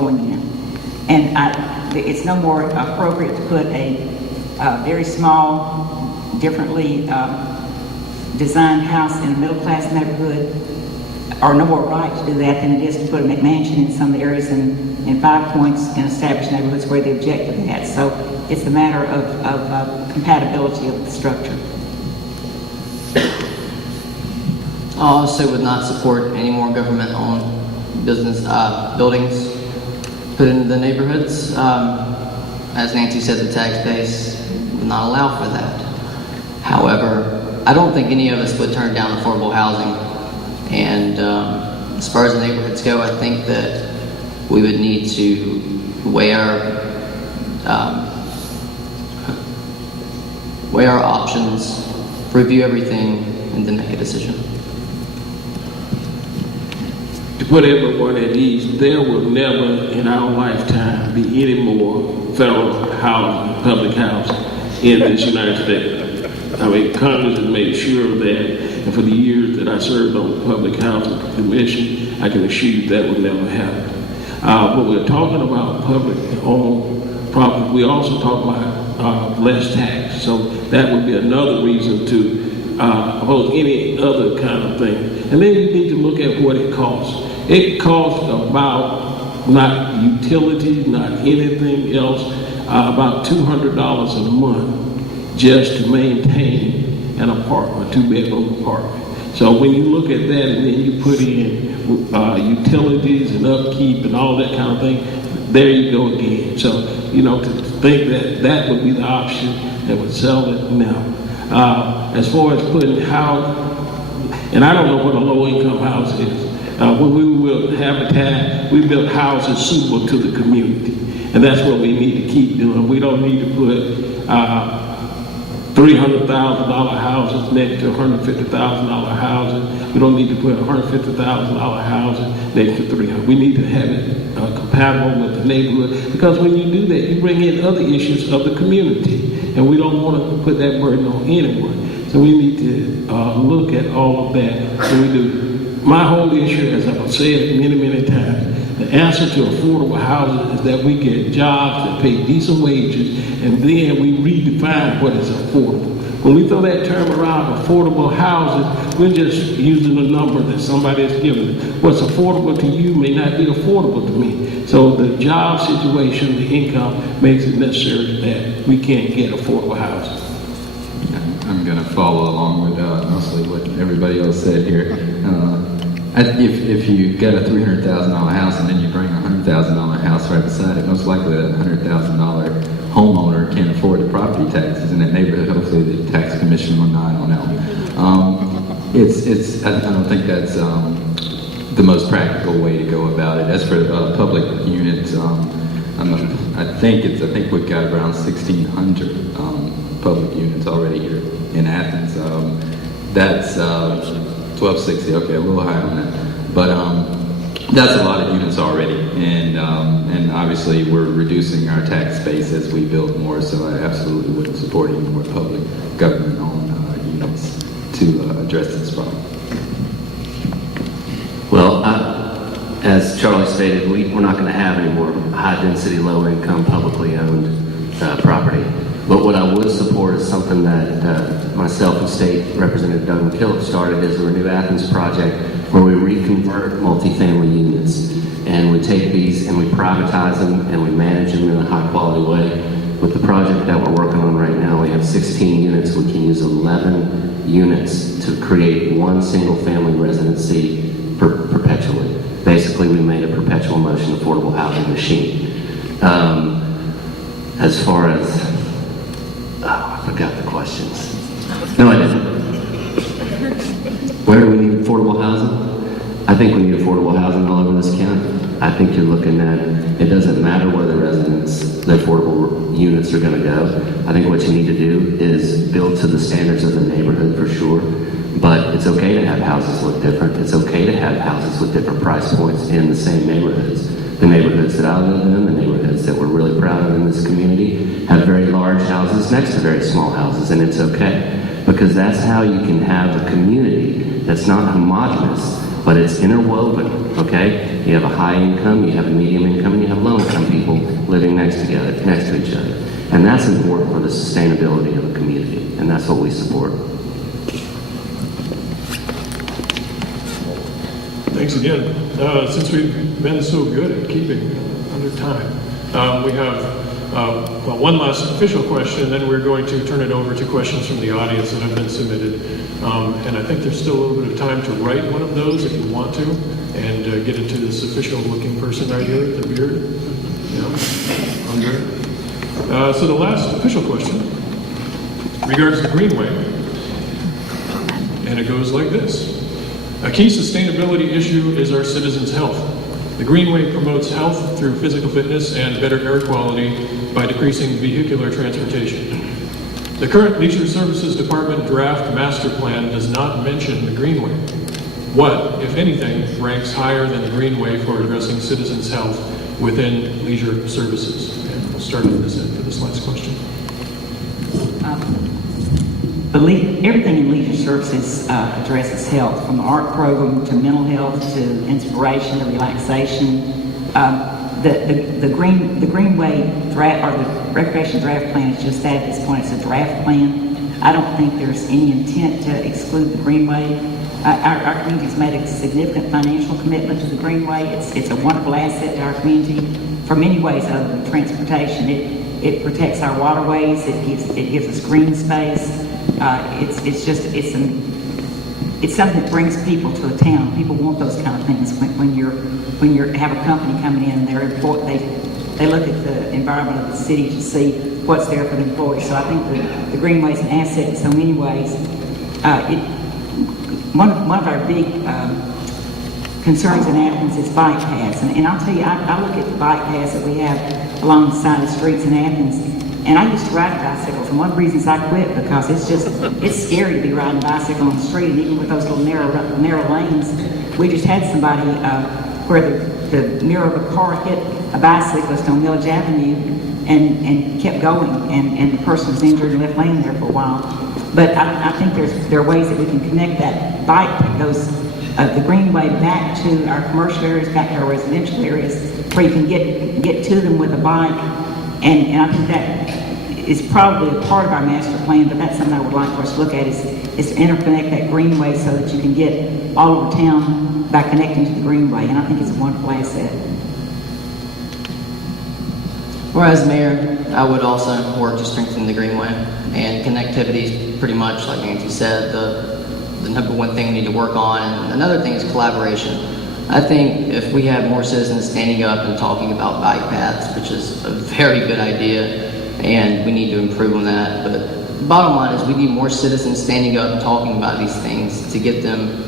going there. And it's no more appropriate to put a very small, differently designed house in a middle-class neighborhood, or no more right to do that than it is to put a McMansion in some areas in 5 Points in established neighborhoods where they object to that. So it's a matter of compatibility of the structure. I also would not support any more government-owned business buildings put into the neighborhoods. As Nancy said, the tax base would not allow for that. However, I don't think any of us would turn down affordable housing. And as far as the neighborhoods go, I think that we would need to weigh our options, review everything, and then make a decision. To put everyone at ease, there will never in our lifetime be any more federal housing, public housing in this United States. I mean, Congress has made sure of that, and for the years that I served on the Public Housing Commission, I can assure you that will never happen. But we're talking about public-owned property. We also talk about less tax, so that would be another reason to oppose any other kind of thing. And then you need to look at what it costs. It costs about, not utilities, not anything else, about $200 a month just to maintain an apartment, 2-bedroom apartment. So when you look at that and then you put in utilities and upkeep and all that kind of thing, there you go again. So, you know, to think that that would be the option that would sell it now. As far as putting house, and I don't know what a low-income house is. When we built Habitat, we built houses suitable to the community. And that's what we need to keep doing. We don't need to put $300,000 houses next to $150,000 houses. We don't need to put $150,000 houses next to $300,000. We need to have it compatible with the neighborhood, because when you do that, you bring in other issues of the community, and we don't want to put that burden on anyone. So we need to look at all of that. So we do. My whole issue, as I've said many, many times, the answer to affordable housing is that we get jobs that pay decent wages, and then we redefine what is affordable. When we throw that term around, affordable housing, we're just using a number that somebody has given us. What's affordable to you may not be affordable to me. So the job situation, the income, makes it necessary that we can't get affordable housing. I'm going to follow along with mostly what everybody else said here. If you get a $300,000 house and then you bring a $100,000 house right beside it, most likely that $100,000 homeowner can't afford the property taxes in that neighborhood. Hopefully the tax commission will nod on that one. I don't think that's the most practical way to go about it. As for public units, I think we've got around 1,600 public units already here in Athens. That's 1260. Okay, a little higher on that, but that's a lot of units already, and obviously we're reducing our tax base as we build more. So I absolutely wouldn't support any more public government-owned units to address this problem. Well, as Charlie stated, we're not going to have any more high-density, low-income, publicly owned property. But what I would support is something that myself and State Representative Doug McKillop started, is a Renew Athens project where we reconvert multifamily units. And we take these and we privatize them and we manage them in a high-quality way. With the project that we're working on right now, we have 16 units. We can use 11 units to create one single-family residency perpetually. Basically, we made a perpetual motion affordable housing machine. As far as I forgot the questions. No, I didn't. Where do we need affordable housing? I think we need affordable housing all over this county. I think you're looking at, it doesn't matter where the affordable units are going to go. I think what you need to do is build to the standards of the neighborhood for sure. But it's okay to have houses look different. It's okay to have houses with different price points in the same neighborhoods. The neighborhoods that I live in, the neighborhoods that we're really proud of in this community, have very large houses next to very small houses, and it's okay. Because that's how you can have a community that's not homogenous, but it's interwoven, okay? You have a high income, you have a medium income, and you have living next to each other. And that's important for the sustainability of a community, and that's what we support. Thanks again. Since we've been so good at keeping under time, we have one last official question, then we're going to turn it over to questions from the audience that have been submitted. And I think there's still a little bit of time to write one of those if you want to, and get it to this official-looking person right here with the beard. Yeah, under. So the last official question regards the Greenway, and it goes like this. A key sustainability issue is our citizens' health. The Greenway promotes health through physical fitness and better air quality by decreasing vehicular transportation. The current Leisure Services Department draft master plan does not mention the Greenway. What, if anything, ranks higher than the Greenway for addressing citizens' health within leisure services? And we'll start with this end for this last question. Everything in leisure services addresses health, from the art program to mental health to inspiration to relaxation. The Greenway draft or the recreation draft plan is just that at this point. It's a draft plan. I don't think there's any intent to exclude the Greenway. Our community's made a significant financial commitment to the Greenway. It's a wonderful asset to our community for many ways other than transportation. It protects our waterways. It gives us green space. It's something that brings people to a town. People want those kind of things when you have a company coming in and they look at the environment of the city to see what's there for the employees. So I think the Greenway is an asset in so many ways. One of our big concerns in Athens is bike paths, and I'll tell you, I look at the bike paths that we have along the side of the streets in Athens. And I used to ride bicycles, and one of the reasons I quit because it's scary to be riding a bicycle on the street, and even with those little narrow lanes. We just had somebody where the mirror of a car hit a bicyclist on Village Avenue and kept going, and the person was injured and left laying there for a while. But I think there are ways that we can connect that bike that goes the Greenway back to our commercial areas, back to our residential areas, where you can get to them with a bike. And I think that is probably a part of our master plan, but that's something I would like for us to look at is to interconnect that Greenway so that you can get all over town by connecting to the Greenway. And I think it's a wonderful asset. Whereas mayor, I would also work to strengthen the Greenway, and connectivity is pretty much, like Nancy said, the number one thing we need to work on. And another thing is collaboration. I think if we have more citizens standing up and talking about bike paths, which is a very good idea, and we need to improve on that, but the bottom line is we need more citizens standing up and talking about these things to get them